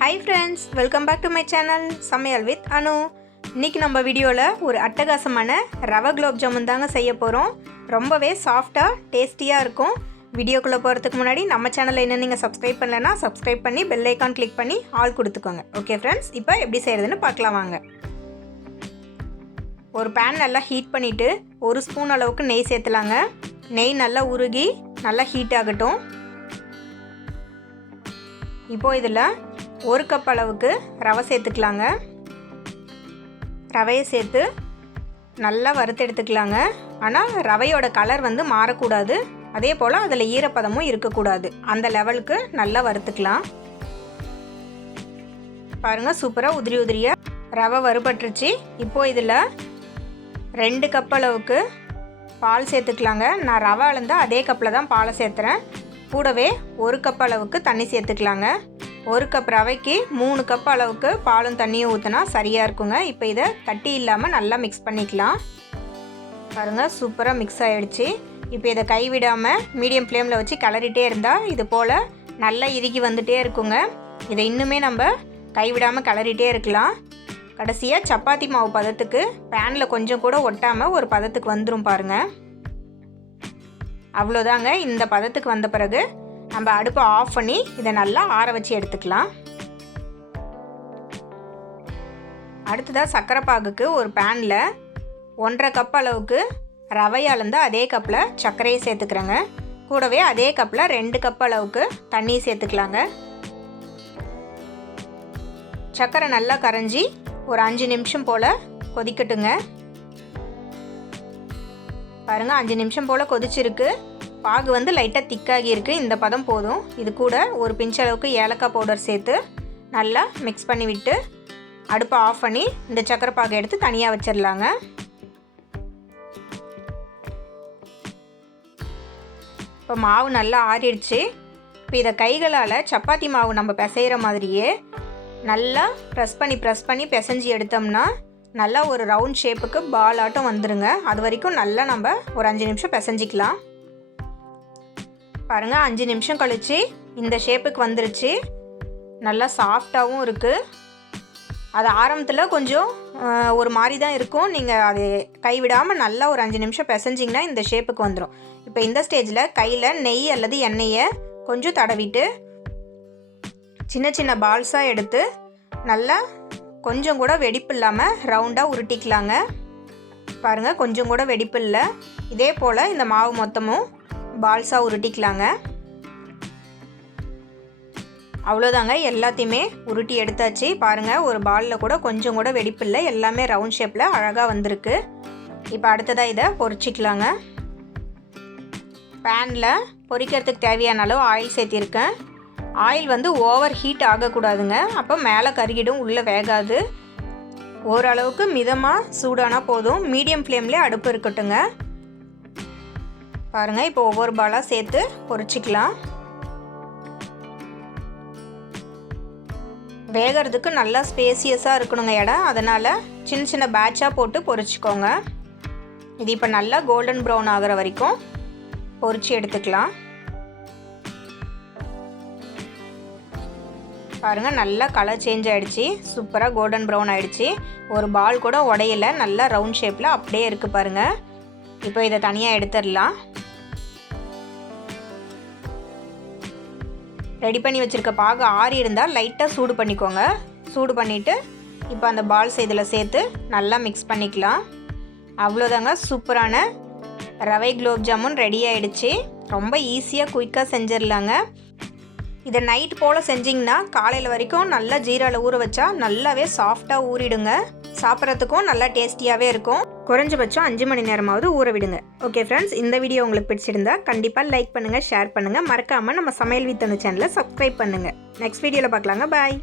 Hi friends, welcome back to my channel சமையல் with Anu. இன்றைக்கி நம்ம வீடியோவில் ஒரு அட்டகாசமான ரவா குலாப் ஜாமுன் தாங்க செய்ய போகிறோம். ரொம்பவே சாஃப்டாக டேஸ்டியாக இருக்கும். வீடியோக்குள்ளே போகிறதுக்கு முன்னாடி நம்ம சேனலில் என்ன நீங்கள் சப்ஸ்கிரைப் பண்ணலைன்னா சப்ஸ்கிரைப் பண்ணி பெல் ஐக்கான் கிளிக் பண்ணி ஆல் கொடுத்துக்கோங்க. ஓகே ஃப்ரெண்ட்ஸ், இப்போ எப்படி செய்கிறதுன்னு பார்க்கலாம் வாங்க. ஒரு பேன் நல்லா ஹீட் பண்ணிவிட்டு 1 ஸ்பூன் அளவுக்கு நெய் சேர்த்துலாங்க. நெய் நல்லா உருகி நல்லா ஹீட் ஆகட்டும். இப்போது இதில் 1 கப் அளவுக்கு ரவை சேர்த்துக்கலாங்க. ரவையை சேர்த்து நல்லா வறுத்து எடுத்துக்கலாங்க. ஆனால் ரவையோட கலர் மாறக்கூடாது. அதே போல் அதில் ஈரப்பதமும் இருக்கக்கூடாது. அந்த லெவலுக்கு நல்லா வறுத்துக்கலாம். பாருங்கள், சூப்பராக உதிரி உதிரியாக ரவை வறுபட்டுருச்சு. இப்போது இதில் 2 கப் அளவுக்கு பால் சேர்த்துக்கலாங்க. நான் ரவை அளந்தால் அதே கப்பில் தான் பாலை சேர்த்துறேன். கூடவே 1 கப் அளவுக்கு தண்ணி சேர்த்துக்கலாங்க. 1 கப் ரவைக்கு 3 கப் அளவுக்கு பாலும் தண்ணியும் ஊற்றினா சரியாக இருக்குங்க. இப்போ இதை கட்டி இல்லாமல் நல்லா மிக்ஸ் பண்ணிக்கலாம். பாருங்கள், சூப்பராக மிக்ஸ் ஆகிடுச்சு. இப்போ இதை கைவிடாமல் மீடியம் ஃப்ளேமில் வச்சு கிளறிட்டே இருந்தால் இது போல் நல்லா இறுகி வந்துகிட்டே இருக்குங்க. இதை இன்னுமே நம்ம கைவிடாமல் கிளறிட்டே இருக்கலாம். கடைசியாக சப்பாத்தி மாவு பதத்துக்கு பேனில் கொஞ்சம் கூட ஒட்டாமல் ஒரு பதத்துக்கு வந்துடும் பாருங்கள். அவ்வளோதாங்க. இந்த பதத்துக்கு வந்த பிறகு நம்ம அடுப்பை ஆஃப் பண்ணி இதை நல்லா ஆற வச்சு எடுத்துக்கலாம். அடுத்ததாக சர்க்கரை பாகுக்கு ஒரு பேனில் 1.5 கப் அளவுக்கு ரவையை அளந்து அதே கப்பில் சர்க்கரையை சேர்த்துக்கிறேங்க. கூடவே அதே கப்பில் 2 கப் அளவுக்கு தண்ணி சேர்த்துக்கலாங்க. சர்க்கரை நல்லா கரைஞ்சி ஒரு 5 நிமிஷம் போல் கொதிக்கட்டுங்க. பாருங்கள், 5 நிமிஷம் போல் கொதிச்சிருக்கு. பாகு லைட்டாக திக்காகி இருக்குது. இந்த பதம் போதும். இது கூட ஒரு பிஞ்ச் அளவுக்கு ஏலக்காய் பவுடர் சேர்த்து நல்லா மிக்ஸ் பண்ணி விட்டு அடுப்பை ஆஃப் பண்ணி இந்த சக்கரை பாகை எடுத்து தனியாக வச்சிடலாங்க. இப்போ மாவு நல்லா ஆறிடுச்சு. இப்போ இதை கைகளால் சப்பாத்தி மாவு நம்ம பிசைகிற மாதிரியே நல்லா ப்ரெஸ் பண்ணி பிசைஞ்சு எடுத்தோம்னா நல்லா ஒரு ரவுண்ட் ஷேப்புக்கு பால் ஆட்டம் வந்துடுங்க. அது வரைக்கும் நல்லா நம்ம ஒரு 5 நிமிஷம் பிசைஞ்சிக்கலாம். பாருங்கள், 5 நிமிஷம் கழித்து இந்த ஷேப்புக்கு வந்துருச்சு. நல்லா சாஃப்டாகவும் இருக்குது. அது ஆரம்பத்தில் கொஞ்சம் ஒரு மாதிரி தான் இருக்கும். நீங்கள் அது கைவிடாமல் நல்லா ஒரு 5 நிமிஷம் பிசைஞ்சிங்கன்னா இந்த ஷேப்புக்கு வந்துடும். இப்போ இந்த ஸ்டேஜில் கையில் நெய் அல்லது எண்ணெயை கொஞ்சம் தடவிட்டு சின்ன சின்ன பால்ஸாக எடுத்து நல்லா கொஞ்சம் கூட வெடிப்பு இல்லாமல் ரவுண்டாக உருட்டிக்கலாங்க. பாருங்கள், கொஞ்சம் கூட வெடிப்பு இல்லை. இதே போல் இந்த மாவு மொத்தமும் பால்ஸாக உருட்டிக்கலாங்க. அவ்வளோதாங்க, எல்லாத்தையுமே உருட்டி எடுத்தாச்சு. பாருங்கள், ஒரு பாலில் கூட கொஞ்சம் கூட வெடிப்பு இல்லை. எல்லாமே ரவுண்ட் ஷேப்பில் அழகாக வந்திருக்கு. இப்போ அடுத்ததாக இதை பொரிச்சிக்கலாங்க. பேனில் பொரிக்கிறதுக்கு தேவையான அளவு ஆயில் சேர்த்திருக்கேன். ஆயில் ஓவர் ஹீட் ஆகக்கூடாதுங்க. அப்போ மேலே கருகிடும், உள்ளே வேகாது. ஓரளவுக்கு மிதமாக சூடானா போதும். மீடியம் ஃப்ளேம்லேயே அடுப்பு இருக்கட்டுங்க. பாருங்கள், இப்போ ஒவ்வொரு பாலாக சேர்த்து பொரிச்சிக்கலாம். வேகிறதுக்கு நல்லா ஸ்பேசியஸாக இருக்கணுங்க இடம். அதனால் சின்ன சின்ன பேட்சாக போட்டு பொரிச்சிக்கோங்க. இது இப்போ நல்லா கோல்டன் ப்ரௌன் ஆகிற வரைக்கும் பொரிச்சு எடுத்துக்கலாம். பாருங்கள், நல்லா கலர் சேஞ்ச் ஆகிடுச்சு. சூப்பராக கோல்டன் ப்ரௌன் ஆகிடுச்சு. ஒரு பால் கூட உடையலை. நல்லா ரவுண்ட் ஷேப்பில் அப்படியே இருக்குது பாருங்கள். இப்போ இதை தனியாக எடுத்துடலாம். ரெடி பண்ணி வச்சுருக்க பாகு ஆறி இருந்தால் லைட்டாக சூடு பண்ணிக்கோங்க. சூடு பண்ணிவிட்டு இப்போ அந்த பால்ஸ் இதில் சேர்த்து நல்லா மிக்ஸ் பண்ணிக்கலாம். அவ்வளோதாங்க, சூப்பரான ரவை குலோப் ஜாமுன் ரெடி ஆகிடுச்சு. ரொம்ப ஈஸியாக குயிக்காக செஞ்சிடலாங்க. இதை நைட் போல் செஞ்சிங்கன்னா காலையில் வரைக்கும் நல்லா ஜீராவில் ஊற வச்சா நல்லாவே சாஃப்டாக ஊறிடுங்க. சாப்பிட்றதுக்கும் நல்லா டேஸ்டியாகவே இருக்கும். குறைஞ்சபட்சம் 5 மணி நேரமாவது ஊற விடுங்க. ஓகே ஃப்ரெண்ட்ஸ், இந்த வீடியோ உங்களுக்கு பிடிச்சிருந்தா கண்டிப்பாக லைக் பண்ணுங்கள், ஷேர் பண்ணுங்கள். மறக்காமல் நம்ம சமையல் வித் அனு சேனலை சப்ஸ்கிரைப் பண்ணுங்கள். நெக்ஸ்ட் வீடியோவில் பார்க்கலாங்க. பாய்.